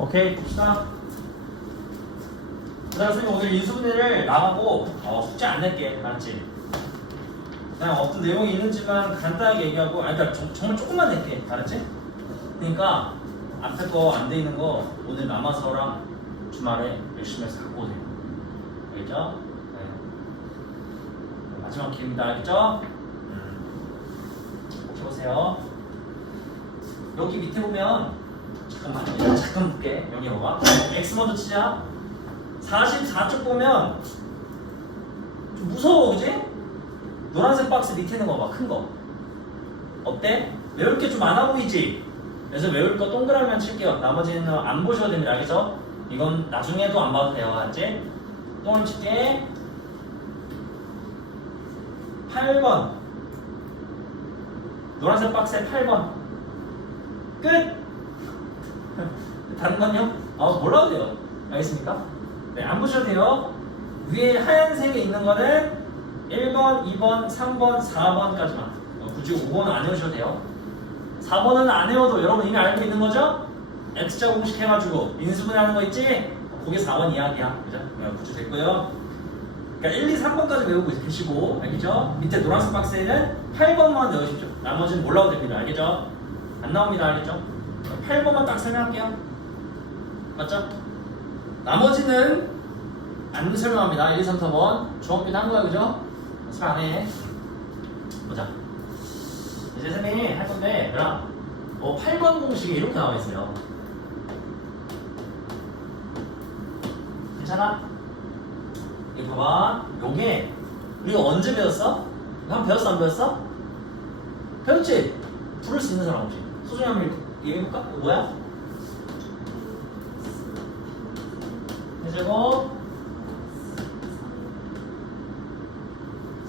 오케이 봅시다 그다음 선생님 오늘 인수분해를 나가고 어, 숙제 안 낼게 알았지? 그냥 어떤 내용이 있는지만 간단하게 얘기하고 아니 그러니까 정- 정말 조금만 낼게 알았지? 그러니까 앞에 거 안 돼 있는 거 오늘 남아서랑 주말에 열심히 해서 갖고 오세요 알겠죠? 네. 마지막 기회입니다 알겠죠? 음. 꼭 해보세요 여기 밑에 보면 잠깐만 일단 잠깐 볼게 봐봐 X 먼저 치자 44쪽 보면 좀 무서워 그지? 노란색 박스 밑에 있는 거 봐 큰거 어때? 외울 게 좀 많아 보이지? 그래서 외울 거 동그라미만 칠게요 나머지는 안 보셔도 됩니다 알겠죠? 이건 나중에도 안 봐도 돼요 알았지? 똥을 칠게 8번 노란색 박스에 8번 끝! 다른 건요? 아 몰라도 돼요 알겠습니까? 네, 안 보셔도 돼요 위에 하얀색에 있는 거는 1번, 2번, 3번, 4번까지만 어, 굳이 5번은 안 외우셔도 돼요 4번은 안 외워도 여러분 이미 알고 있는 거죠? X자 공식 해가지고 인수분해하는 거 있지? 그게 4번 이야기야 그죠? 네, 굳이 됐고요 그러니까 1, 2, 3번까지 외우고 계시고 알겠죠? 밑에 노란색 박스에는 8번만 외우십시오 나머지는 몰라도 됩니다 알겠죠? 안 나옵니다 알겠죠? 8번만 딱 설명할게요 맞죠? 나머지는 안 설명합니다 1, 2, 3, 4번 중학교 한 거야 그죠? 설명 안해 보자 이제 선생님이 할 건데 얘들아 어, 8번 공식이 이렇게 나와 있어요 괜찮아? 이거 봐봐 요게 우리가 언제 배웠어? 한번 배웠어 안 배웠어? 배웠지? 부를 수 있는 사람 혹시 소중히 한번 이거 뭐야? 해제곱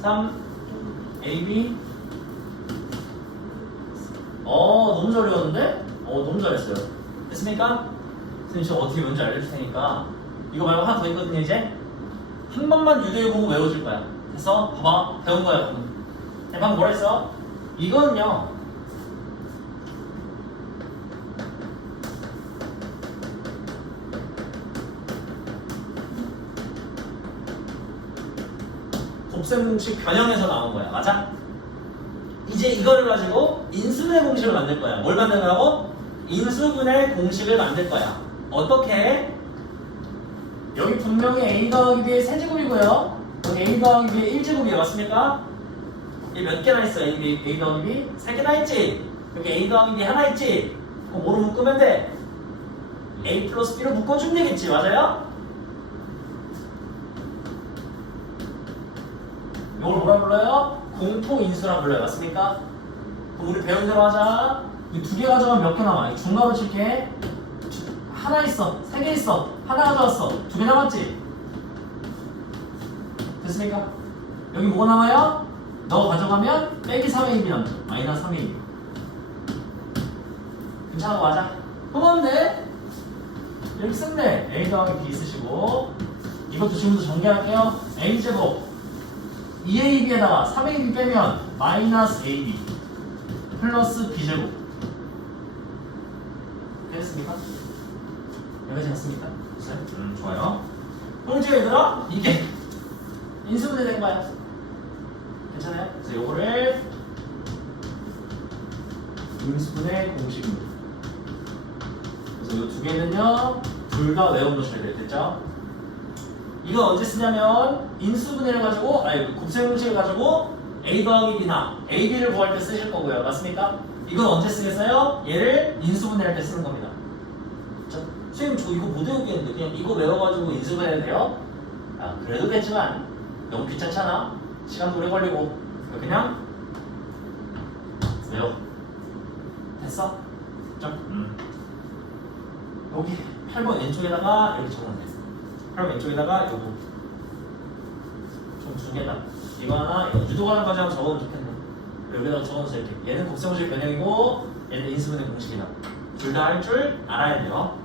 3 AB 어 너무 잘 외웠는데? 어 너무 잘했어요. 됐습니까? 선생님 저 어떻게 뭔지 알려줄 테니까. 이거 말고 하나 더 있거든요 이제. 한 번만 유도해보고 외워줄 거야. 그래서 봐봐. 배운 거야 그럼 방금 뭐라 했어? 이거는요 곱셈 공식 변형해서 나온 거야 맞아? 이제 이거를 가지고 인수분해 공식을 만들 거야 뭘 만들라고? 인수분해 공식을 만들 거야 어떻게? 여기 분명히 a 더하기 b의 세제곱이고요 여기 a 더하기 b의 1제곱이 맞습니까? 이몇 개나 있어 a, b, a 더하기 b? 세 개나 있지? 여기 a 더하기 b 하나 있지? 그럼 뭐로 묶으면 돼? a 플러스 b로 묶어주면 되겠지 맞아요? 이걸 뭐라 불러요? 공통인수라 불러요. 맞습니까? 그럼 우리 배운 대로 하자. 이 두 개 가져가면 몇 개 남아? 이 중괄호 칠게. 하나 있어. 세 개 있어. 하나 가져왔어. 두 개 남았지? 됐습니까? 여기 뭐가 남아요? 너 가져가면 빼기 3a b 남죠. 마이너스 3a b. 괜찮아 맞아. 고맙네. 이렇게 쓴대. a 더하기 b 쓰시고 이것도 지금부터 전개할게요. a 제곱 2ab에다가 3ab 빼면 마이너스 ab 플러스 b제곱 됐습니까? 여기까지 갔습니까? 됐어요? 음 좋아요 그럼 얘들아 이게 인수분해 된 거야 괜찮아요? 그래서 요거를 인수분해 공식입니다 그래서 이 두 개는요 둘 다 외워놓으셔야 돼요 됐죠? 이건 언제 쓰냐면 인수분해를 가지고 아니 곱셈 공식을 가지고 a 더하기 b나 a, b를 구할 때 쓰실 거고요 맞습니까? 이건 언제 쓰겠어요? 얘를 인수분해할 때 쓰는 겁니다 자, 선생님 저 이거 못 외우겠는데 그냥 이거 외워가지고 인수분해도 돼요? 아 그래도 되지만 너무 귀찮잖아 시간도 오래 걸리고 그냥 외워 됐어? 좀 음. 여기 8번 왼쪽에다가 이렇게 적으면 돼 그럼 왼쪽에다가 요거. 총두 개다. 이거 하나 이거 유도가는까지 한번 적으면 좋겠네. 여기다가 적어서 이렇게. 얘는 곱셈공식 변형이고 얘는 인수분해 공식이다. 둘 다 할 줄 알아야 돼요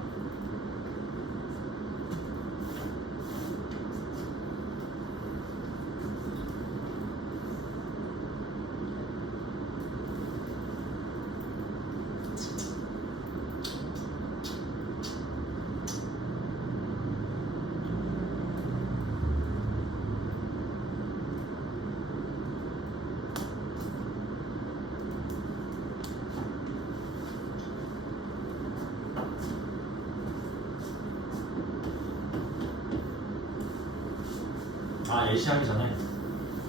아 예시하기 전에.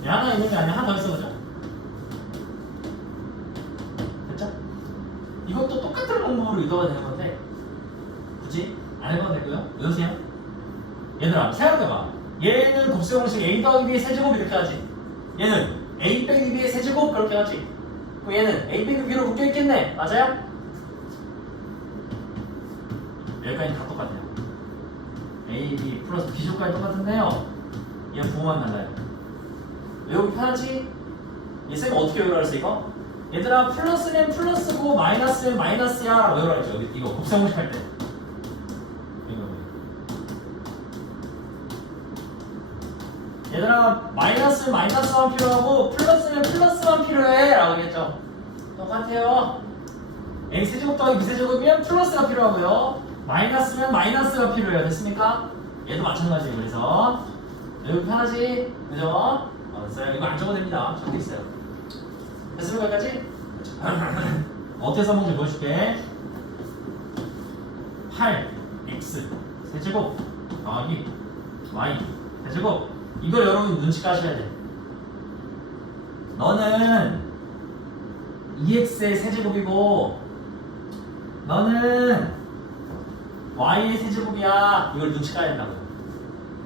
얘 하나 있는 게 아니라 하나 더 써보자. 됐죠? 이것도 똑같은 방법으로 이동가 되는 건데. 굳이 안 해봐도 되고요. 외우세요? 얘들아 생각해봐. 얘는 곱셈 공식 a 더하기 b의 세제곱 이렇게 하지. 얘는 a 빼기 b의 세제곱 그렇게 하지. 그럼 얘는 a 빼기 b로 묶여있겠네. 맞아요? 여기까지 다 똑같아요. A, b 플러스 b조까지 똑같은데요 얘는 부호만 달라요. 외우기 편하지? 얘 쌤이 어떻게 외우라 했어 이거? 얘들아 플러스는 플러스고 마이너스는 마이너스야 라고 외우라 했죠. 이거 곱셈 공식 할때. 이거 얘들아 마이너스는 마이너스만 필요하고 플러스는 플러스만 필요해 라고 하겠죠. 똑같아요. A 세제곱 더하기 b 세제곱이면 플러스가 필요하고요. 마이너스면 마이너스가 필요해요. 됐습니까? 얘도 마찬가지예요. 그래서 여기 편하지? 그죠? 어, 됐어요 이거 안 적어도 됩니다 적혀 있어요 됐습니까 여기까지? 어떻게 써먹는지 보여줄게 8x 세제곱 더하기 y 세제곱 이걸 여러분 눈치 까셔야 돼 너는 2x의 세제곱이고 너는 y의 세제곱이야 이걸 눈치 까야 된다고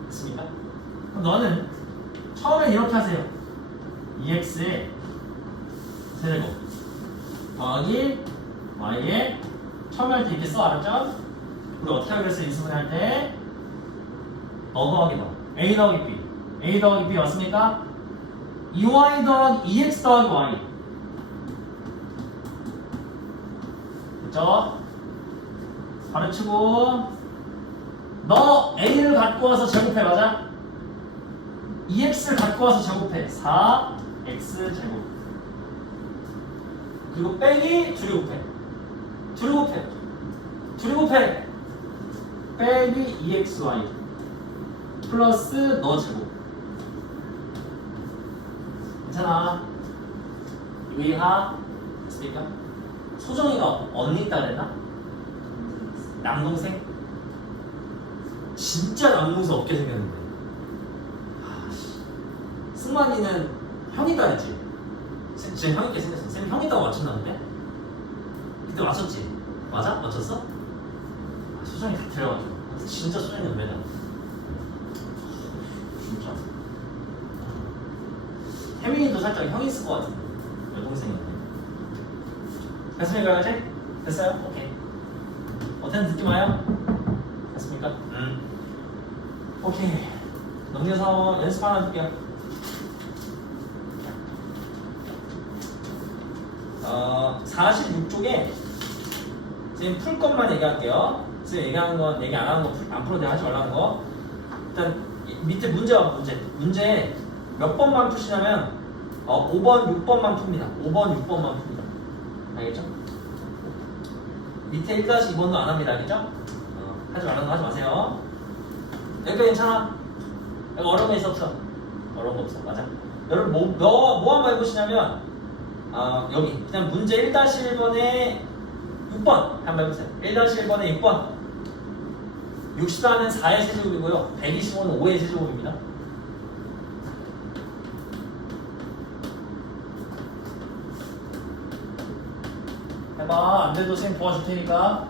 됐습니까? 너는 처음엔 이렇게 하세요 2x의 세제곱 더하기 y의 처음에 할때 이렇게 써 알았죠? 우리 어떻게 하기로 했어요 인수분 할때 너 더하기 너 a 더하기 b a 더하기 b 맞습니까? 2y 더하기 2x 더하기 y 됐죠? 가르치고 너 a를 갖고 와서 제곱해 맞아? 2x를 갖고 와서 제곱해 4x 제곱 그리고 빼기 둘이 곱해 둘이 곱해 둘이 곱해 빼기 2xy 플러스 너 제곱 괜찮아 이거 이해가 됐습니까? 소정이가 언니 그랬나? 남동생? 진짜 남동생 없게 생겼는데. 승만이는 형이다 했지? 쌤, 쟤 형이게 생겼어 쌤 형이다고 맞췄나본데? 그때 맞췄지? 맞아? 맞췄어? 아, 소정이 다 틀려가지고 진짜 소정이는 왜냐 진짜 혜민이도 살짝 형이 있을 것 같은데 여동생인데 됐습니까 이제? 됐어요? 오케이 어떤 느낌 와요? 됐습니까? 음. 오케이 넘겨서 연습 하나 할게요 어, 46쪽에 지금 풀 것만 얘기할게요. 지금 얘기하는 건 얘기 안 하는 거 안 풀어도 돼 하지 말라는 거. 일단 이- 밑에 문제 봐 문제. 문제 몇 번만 푸시냐면 어, 5번 6번만 풉니다. 5번 6번만 풉니다. 알겠죠? 밑에 1-2번도 안 합니다. 알겠죠? 어, 하지 말라는 거 하지 마세요. 여기까지 괜찮아? 여기 어려운 거 있어 없어? 어려운 거 없어. 맞아. 여러분 뭐, 뭐, 뭐 한번 해보시냐면 어, 여기. 그냥 문제 1-1번에 6번. 한번 해보세요. 1-1번에 6번. 64는 4의 세제곱이고요. 125는 5의 세제곱입니다. 해봐. 안 돼도 선생님 도와줄 테니까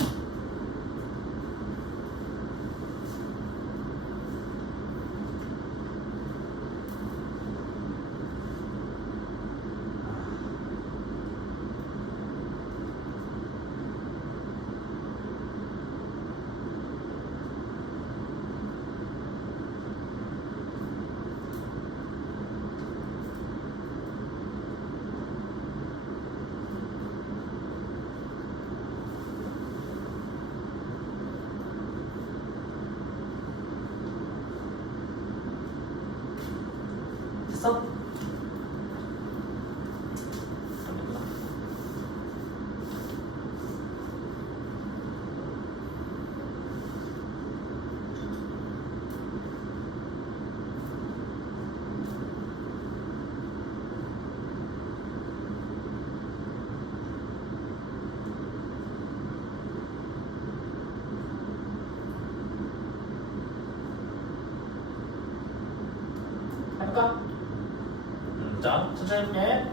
해볼게.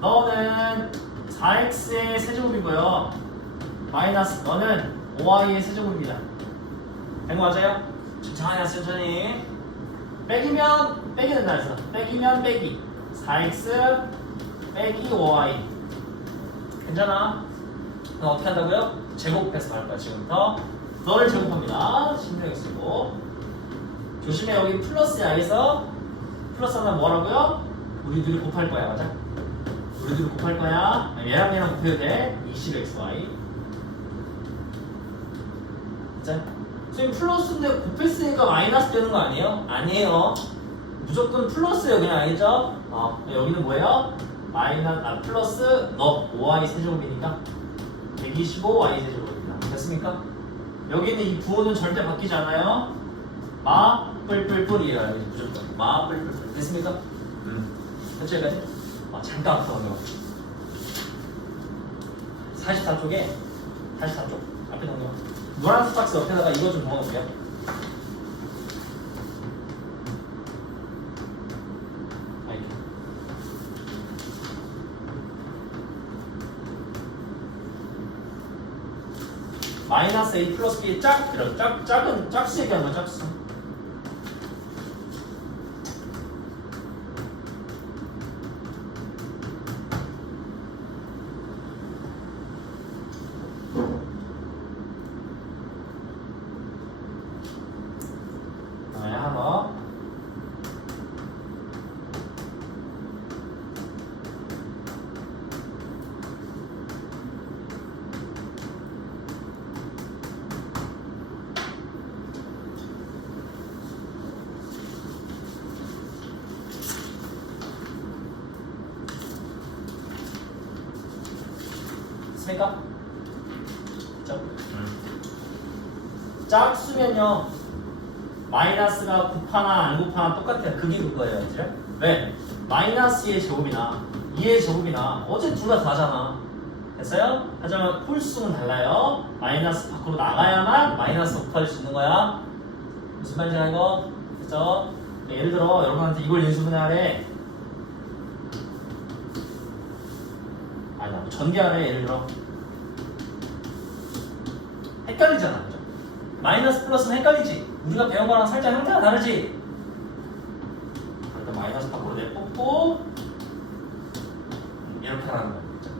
너는 4x의 세제곱이고요. 마이너스 너는 5y의 세제곱입니다. 된 거 맞아요? 천천히 천천히. 빼기면 빼기 된다 해서 빼기면 빼기 4x 빼기 5y 괜찮아? 그럼 어떻게 한다고요? 제곱해서 갈 거야 지금부터 너를 제곱합니다 신경을 쓰고 조심해 여기 플러스 야에서 플러스 하나 뭐라고요? 우리 둘이 곱할 거야 맞아? 우리 둘이 곱할 거야 얘랑 얘랑 곱해도 돼 20xy 자 선생님 플러스인데 곱했으니까 마이너스 되는 거 아니에요? 아니에요 무조건 플러스예요 그냥 알겠죠? 어, 여기는 뭐예요? 마이너스 아 플러스 너 5y 세제곱이니까 125y 세제곱입니다 됐습니까? 여기는 이 부호는 절대 바뀌지 않아요 마 뿔뿔뿔이에요 무조건 마 뿔뿔뿔 됐습니까? 음 여기까지? 아 잠깐 더 넘겨 44쪽에 44쪽 앞에 넘겨 노란색 박스 옆에다가 이거 좀 적어놓을게요 아. 마이너스 a 플러스 b의 짝, 이런 짝, 짝은 짝수 얘기하는 거야, 짝수. 네, 하나 더. 됐습니까? 짝. 짝수면요 마이너스가 곱하나 안 곱하나 똑같아요 그게 그거예요 이제 왜? 마이너스 2의 제곱이나 2의 제곱이나 어제 둘 다 다잖아 됐어요? 하지만 홀수는 달라요 마이너스 밖으로 나가야만 마이너스 곱할 수 있는 거야 무슨 말인지 알거 됐죠? 예를 들어 여러분한테 이걸 인수분해 하래 아니다 뭐 전개하래 예를 들어 헷갈리잖아? 마이너스 플러스는 헷갈리지 우리가 배운 거랑 살짝 형태가 다르지 일단 마이너스 밖으로 내뽑고 음, 이렇게 하는 거야 그죠?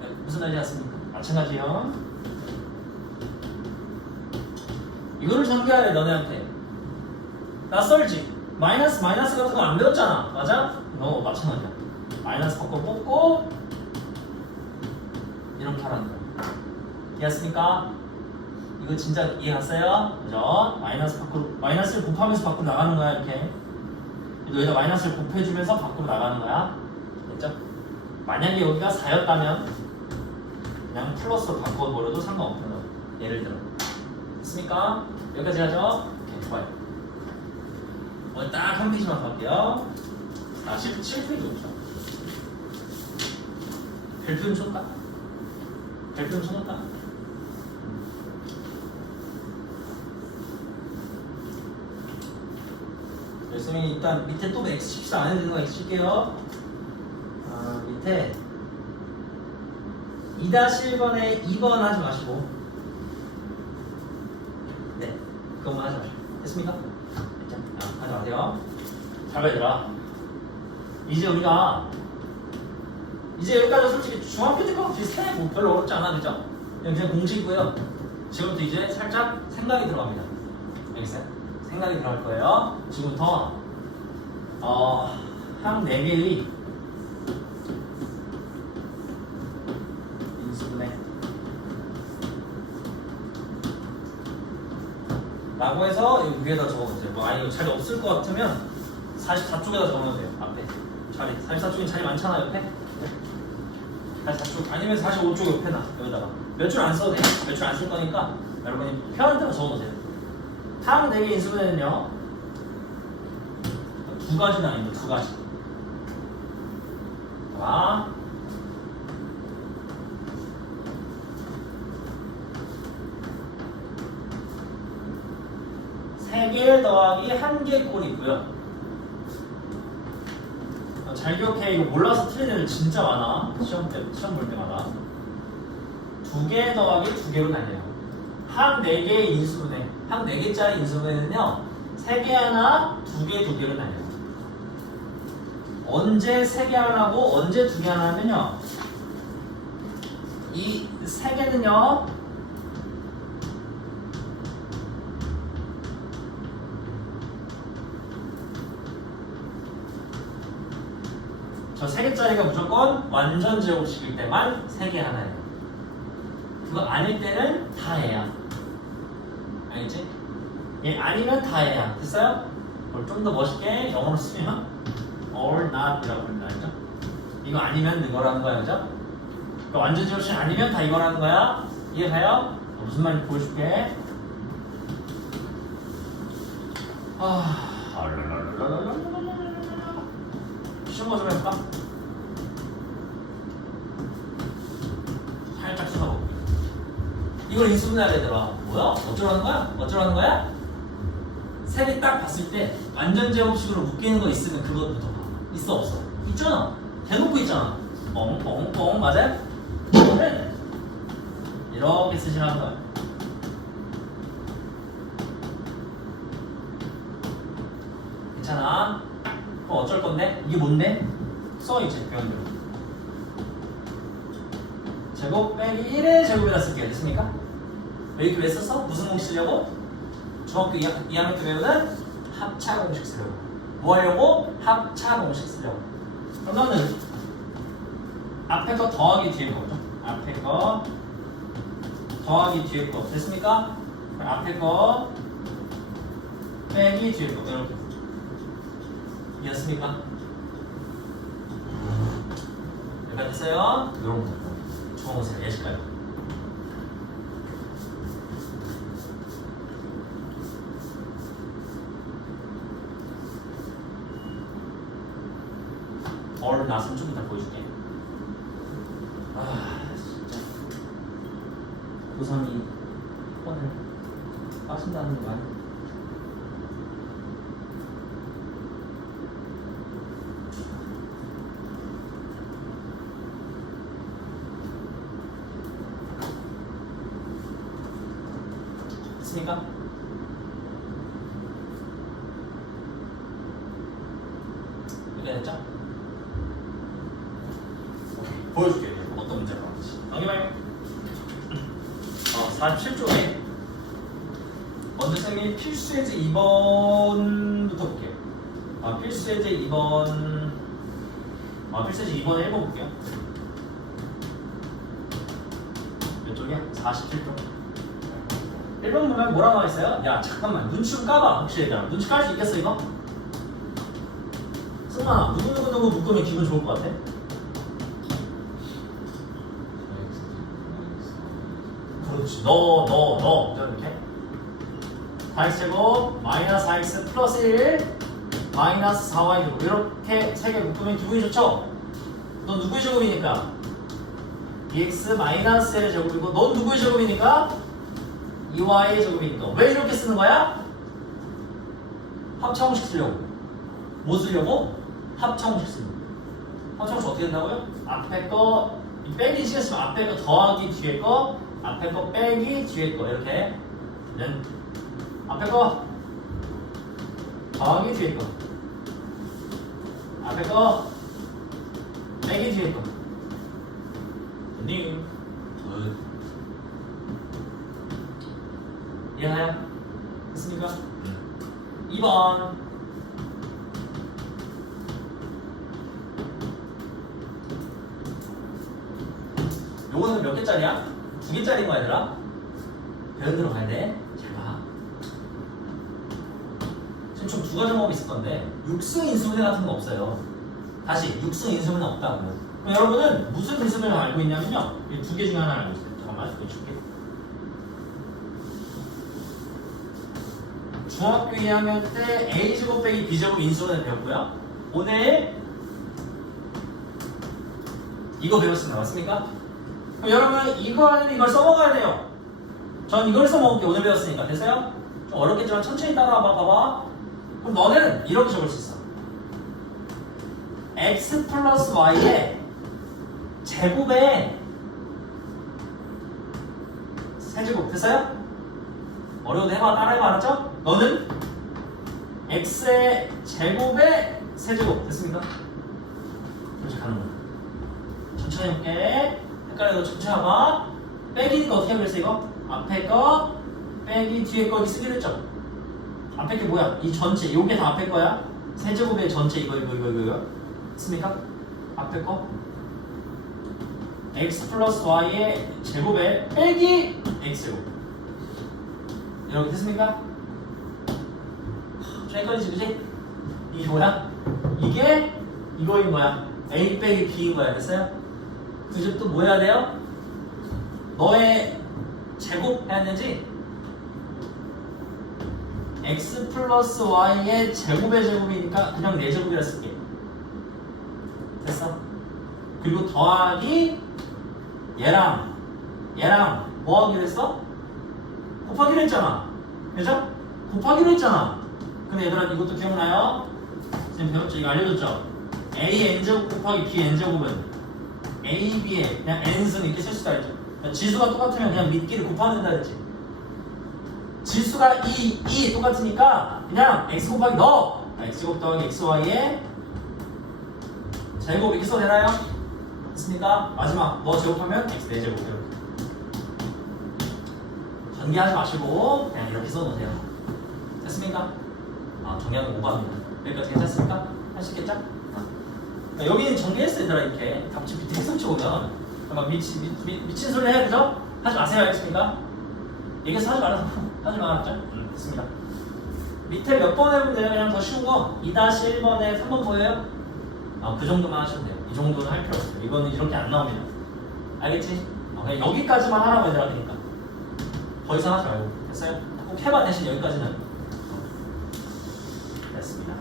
네, 무슨 말인지 아십니까? 마찬가지요 이거를 전개하래 너네한테 낯설지 마이너스 마이너스 같은 거 안 배웠잖아 맞아? 너 마찬가지야 마이너스 밖으로 뽑고 이렇게 하라는 거야 이해했습니까? 이거 진짜 이해갔어요? 그죠? 마이너스 밖으로 마이너스를 곱하면서 밖으로 나가는 거야 이렇게 여기다 마이너스를 곱해주면서 밖으로 나가는 거야 됐죠? 만약에 여기가 4였다면 그냥 플러스로 바꿔버려도 상관없는 거야 예를 들어 됐습니까? 여기까지 하죠? 오케이 좋아요 오늘 딱 한 페이지만 갈게요 아 7, 7페이지 오죠 별표는 쳤다 별표는 쳐졌다 네, 선생님 일단 밑에 또 X14 안 해도 되는 거 X 칠게요 아 밑에 2-1번에 2번 하지 마시고 네 그것만 하지 마시고 됐습니까? 됐죠? 아, 하지 마세요 잘 봐야 되라 이제 우리가 이제 여기까지 솔직히 중학교 때거 비슷해 뭐 별로 어렵지 않아 그죠? 그냥 그냥 공식이고요 지금부터 이제 살짝 생각이 들어갑니다 알겠어요? 생각이 들어갈 거예요 지금부터 어, 한 4개의 인수분해. 라고 해서 여기 위에다 적어보세요. 뭐 아니 자리 없을 것 같으면 44쪽에다 적어도 돼요 앞에. 자리. 44쪽엔 자리 많잖아 옆에. 44쪽. 아니면 45쪽 옆에 놔 여기다가. 몇 줄 안 써도 돼 몇 줄 안 쓸 거니까 여러분이 편한 대로 적어놓으세요. 다음 4개 인수분해는요 두 가지나 있는 두 가지 자 세 개 더하기 한개 꼴이고요 잘 기억해. 이거 몰라서 틀린 애들 진짜 많아. 시험 때, 시험 볼 때마다. 두 개 더하기 두 개로 나뉘어요. 한 네 개의 인수분해, 한 네 개짜리 인수분해는요, 세 개 하나, 두 개, 두 개로 나뉘어요. 언제 세 개 하나고 언제 두 개 하나 하면요, 이 세 개는요, 저 세 개짜리가 무조건 완전 제곱식일 때만 세 개 하나예요. 그거 아닐 때는 다 애야. 알겠지? 얘 아니면 다 애야. 됐어요? 좀 더 멋있게 영어로 쓰면 or not이라고 합니다. 알죠? 이거 아니면 이거라는 거야, 그죠? 그러니까 완전 제곱식 아니면 다 이거라는 거야. 이해가요? 무슨 말인지 보여줄게. 아, 시험 거좀 해볼까? 살짝 쳐다볼게. 이걸 인수분해하려 얘들아. 뭐야? 어쩌라는 거야? 어쩌라는 거야? 색이 딱 봤을 때 완전 제곱식으로 묶이는 거 있으면 그것부터 봐. 있어 없어? 있잖아. 대놓고 있잖아. 뻥뻥뻥 맞아요? 이렇게 쓰시라는 거야. 괜찮아. 그럼 어쩔 건데? 이게 뭔데? 써 이제 배운. 제곱 빼기 1의 제곱이라 쓸게요. 됐습니까? 왜 이렇게 왜 썼어? 무슨 공식 쓰려고? 중학교 2학, 2학년 때 배우는 합차 공식 쓰려고. 뭐 하려고? 합차 공식 쓰려고. 그러면은 앞에 거 더하기 뒤에 거죠. 앞에 거 더하기 뒤에 거 됐습니까? 앞에 거 빼기 뒤에 거 이렇게 이해했습니까? 여기까지 됐어요? 이런 거 주워오세요 예시까지 얼 나선 좀 이따 보여줄게 아 진짜 고3이 오늘 빠진다는 거 많이 됐습니까? 이게 됐죠? 보여줄게요. 어떤 문제가 나올지. 넘겨봐요. 어, 47쪽에 먼저 선생님이 필수예제 2번부터 볼게요. 아, 필수예제 2번 아, 필수예제 2번에 1번 볼게요. 몇 쪽이야? 47쪽. 1번 보면 뭐라고 나와 있어요? 야 잠깐만 눈치 좀 까봐 혹시 얘들아 눈치 깔 수 있겠어 이거? 승만아 누구누구누구 묶으면 기분 좋을 것 같아? 그렇지 너 너너 이렇게 4x제곱 마이너스 4x 플러스 1 마이너스 4y 제곱 이렇게 세개 묶으면 기분이 좋죠? 넌 누구의 제곱이니까? 2x 마이너스 1의 제곱이고 넌 누구의 제곱이니까? 2y의 제곱이니까 왜 이렇게 쓰는 거야? 합차공식 쓰려고 뭐 쓰려고? 합차공식 쓰는 거 합차공식 어떻게 된다고요? 앞에 거이 빼기 시켰으면 앞에 거 더하기 뒤에 거 앞에 거 빼기 뒤에 거 이렇게. 는 앞에 거. 더하기 뒤에 거. 앞에 거. 빼기 뒤에 거. new 이해가요? 됐습니까? 2번. 요거는 몇 개짜리야? 두 개짜리인 거야 얘들아? 배운 대로 가야 돼. 잘 봐. 지금 총두 가지 방법이 있을 건데 육승 인수분해 같은 거 없어요. 다시 육승 인수분해 없다고. 그럼 여러분은 무슨 인수분해를 알고 있냐면요. 이 두 개 중에 하나를 알고 있어요. 잠깐만 줄게. 중학교 2학년 때 A제곱 빼기 B제곱 인수분해 배웠고요. 오늘 이거 배웠습니다. 맞습니까? 여러분 이거 아니면 이걸 써먹어야 돼요. 전 이걸 써먹을게 오늘 배웠으니까 됐어요? 좀 어렵겠지만 천천히 따라와 봐 봐봐. 그럼 너는 이렇게 적을 수 있어. x 플러스 y의 제곱에 세제곱 됐어요? 어려워도 해봐 따라해봐 알았죠? 너는 x의 제곱의 세제곱 됐습니까? 이렇게 가는 거야 천천히 해볼게 헷갈려도 천천히 해봐 빼기니까 어떻게 하면 됐어 이거? 앞에 거 빼기 뒤에 거 이렇게 쓰기로 했죠? 앞에 게 뭐야? 이 전체 요게 다 앞에 거야 세제곱의 전체 이거 이거 이거 이거 이거 됐습니까? 앞에 거 x 플러스 y의 제곱에 빼기 x제곱 이렇게 됐습니까? 헷갈리지 그지? 이게 뭐야? 이게 이거인 거야 a 빼기 b인 거야 됐어요? 또뭐 해야 돼요? 너의 제곱 해야 되지? x 플러스 y의 제곱의 제곱이니까 그냥 4제곱이라 쓸게 됐어? 그리고 더하기 얘랑 얘랑 뭐 하기로 했어? 곱하기로 했잖아 그죠? 곱하기로 했잖아 근데 얘들아 이것도 기억나요? 지금 배웠죠? 이거 알려줬죠? a n제곱 곱하기 b n제곱은 a, b에 그냥 n승 이렇게 쓸 수가 있죠 그러니까 지수가 똑같으면 그냥 밑끼리 곱하면 된다 했지 지수가 2, 2 똑같으니까 그냥 x 곱하기 너 x 곱 더하기 xy에 제곱 이렇게 써도 되나요? 됐습니까? 마지막 너 제곱하면 x 4제곱 이렇게 전개하지 마시고 그냥 이렇게 써놓으세요 됐습니까? 아 정리하는 거 오버합니다 여기까지 괜찮습니까? 하시겠죠? 아. 여기는 정리했어요 얘들아 이렇게 답지 밑에 해설치 보면 막 미치, 미, 미, 미 친 소리 해 그죠? 하지 마세요 알겠습니까? 얘기해서 하지 말아서 하지 말았죠? 음, 됐습니다 밑에 몇 번 해보면 돼요? 그냥 더 쉬운 거 2-1번에 3번 보여요? 아, 그 정도만 하시면 돼요 이 정도는 할 필요 없어요 이거는 이렇게 안 나옵니다 알겠지? 어, 그냥 여기까지만 하라고 얘들아 그러니까 더 이상 하지 말고 됐어요? 꼭 해봐 대신 여기까지는 됐습니다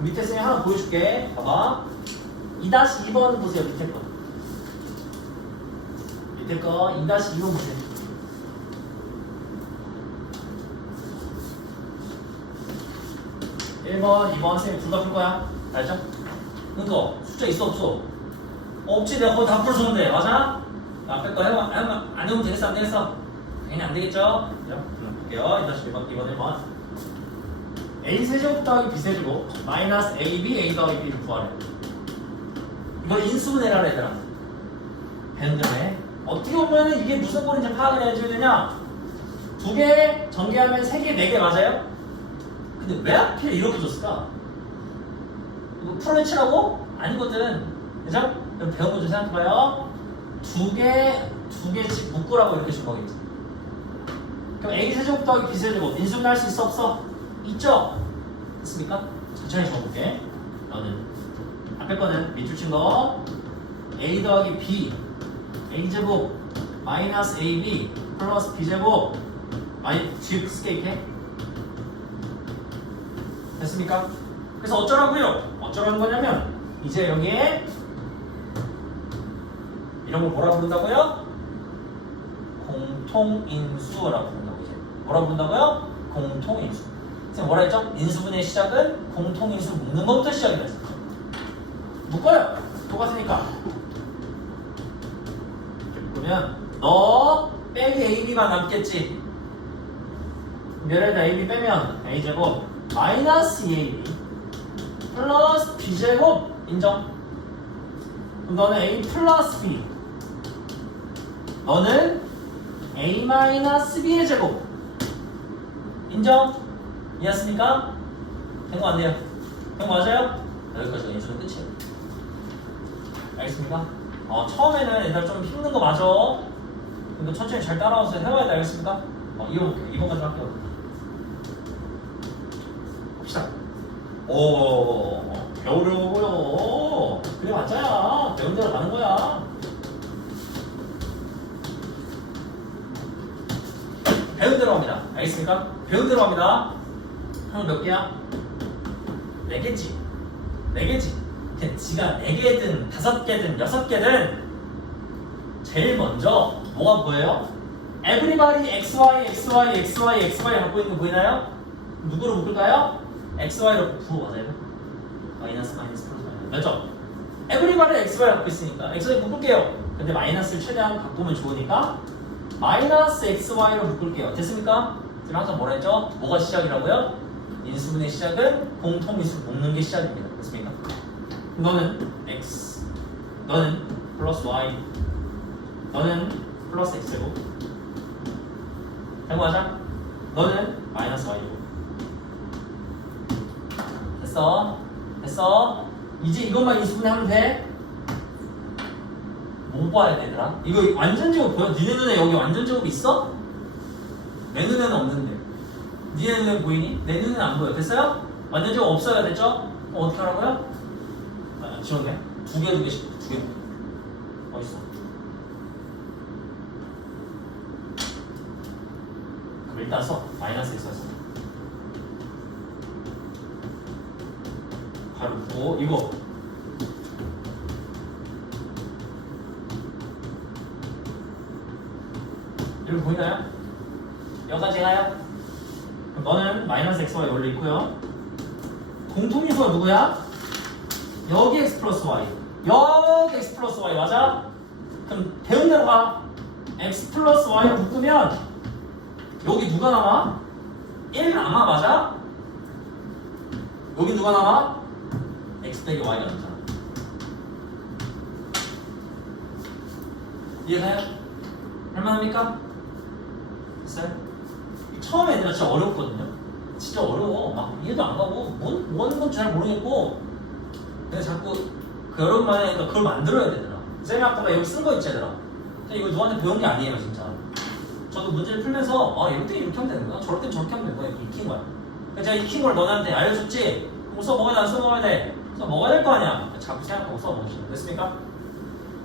밑에 쌤이 하나 보여줄게. 봐봐. 2-2번 보세요 밑에 거. 밑에 거 2-2번 보세요. 1번, 2번 쌤이 둘 다 풀 거야? 알죠? 그니까 숫자 있어 없어? 없지. 내가 거의 다 풀어줬는데. 맞아? 앞에 거 해봐. 안, 해보면 되겠어? 안 되겠어? 당연히 안 되겠죠? 그럼 볼게요. 2-1번 2번 1번 a 세제곱 더하기 b 세제곱 마이너스 ab a 더하기 b를 구하래 이거 인수분해라 얘들아 점에 어떻게 보면 이게 무슨 꼴인지 파악을 해야지 되냐 두 개 전개하면 세 개, 네 개 맞아요? 근데 왜 하필 이렇게 줬을까? 이거 풀어내치라고? 아니거든 그죠? 그럼 배운 거 좀 생각해봐요 두 개, 두 개씩 묶으라고 이렇게 준 거겠지 그럼 A 세제곱 더하기 B 세제곱 인수분해 할 수 있어 없어? 있죠? 됐습니까? 천천히 적어볼게 너는 앞에 거는 밑줄 친 거 A 더하기 B A제곱 마이너스 AB 플러스 B제곱 마이 뒤에 크게 이렇게 됐습니까? 그래서 어쩌라고요? 어쩌라는 거냐면 이제 여기에 이런 걸 뭐라 부른다고요? 공통인수라고 부른다고 이제 뭐라 부른다고요? 공통인수 선생님 뭐라 했죠? 인수분의 시작은 공통인수 묶는 것부터 시작이 됐어 묶어요. 똑같으니까. 묶으면 너 빼기 AB만 남겠지. 들어 AB 빼면 A제곱 마이너스 2AB 플러스 B제곱 인정. 그럼 너는 A 플러스 B. 너는 A 마이너스 B의 제곱. 인정? 이해했습니까? 된거 아니에요? 된거 맞아요? 여기까지가 인수는 끝이에요 알겠습니까? 어, 처음에는 일단 좀 힘든 거 맞아 근데 천천히 잘 따라와서 해봐야 돼 알겠습니까? 어, 2번 볼게요 2번까지 할게요 봅시다 오 배우려고요 그래 맞아야 배운 대로 가는 거야 배운 대로 합니다 알겠습니까? 배운 대로 합니다 형몇 개야? 네 개지 네 개지 지가 네 개든 다섯 개든 여섯 개든 제일 먼저 뭐가 보여요? 에브리바디 XY, XY, XY, XY 갖고 있는 거 보이나요? 누구로 묶을까요? XY로 부호 맞아요? 마이너스 마이너스 플러스 마이너스 몇 점? 에브리바디 x발 갖고 있으니까 x를 묶을게요. 근데 마이너스를 최대한 바꾸면 좋으니까 마이너스 xy로 묶을게요. 됐습니까? 지금 항상 뭐라 했죠? 뭐가 시작이라고요? 인수분의 시작은 공통인수 묶는 게 시작입니다. 됐습니까? 너는 x, 너는 플러스 y, 너는 플러스 x고 맞아? 너는 마이너스 y고 됐어 됐어 이제 이것만 인수분해 하면 돼? 못 봐야 되더라 이거 완전 제곱 보여? 니네 눈에 여기 완전 제곱 있어? 내 눈에는 없는데 니네 눈에 보이니? 내 눈에는 안 보여 됐어요? 완전 제곱 없어야 됐죠? 어, 어떻게 하라고요? 아, 지웠네 두개 두 개씩 두 개 어딨어? 그럼 일단 써 마이너스 써 바로 오 이거 이렇게 보이나요? 여기까지 가요? 너는 마이너스 xy 원래 있고요 공통인수가 누구야? 여기 x 플러스 y 여기 x 플러스 y 맞아? 그럼 배운 대로 가 x 플러스 y를 묶으면 여기 누가 남아? 1 남아 맞아? 여기 누가 남아? x 빼기 y가 남잖아 이해가요? 할만합니까? 됐어요? 처음에 얘들아 진짜 어렵거든요. 진짜 어려워. 막 이해도 안 가고 뭔, 뭔 건지 잘 모르겠고 근데 자꾸 그 여러분만의 그러니까 그걸 만들어야 되더라. 쌤이 아까 나 여기 쓴거 얘들아. 근데 이거 누구한테 배운 게 아니에요 진짜. 저도 문제를 풀면서 아 이럴 때 이렇게 하면 되는 거야 저럴 땐 저렇게 하면 되는 거야 이렇게 익힌 거야. 그래서 제가 익힌 걸 너네한테 알려줬지. 그럼 써먹어야 돼 안 써먹어야 돼? 써먹어야 될 거 아니야. 자꾸 생각하고 써먹으시면 됐습니까?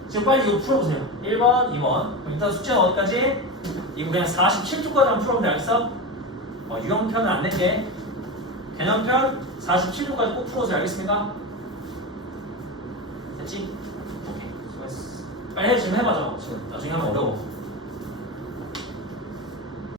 지금 빨리 이거 풀어보세요. 1번 2번. 그럼 일단 숙제는 어디까지? 이거 그냥 47조까지만 풀어보면 돼 알겠어? 어, 유형편은 안 낼게 개념편 47조까지 꼭 풀어주세요 알겠습니까? 됐지? 오케이 수고했어 빨리 해 지금 해봐 저 나중에 하면 어려워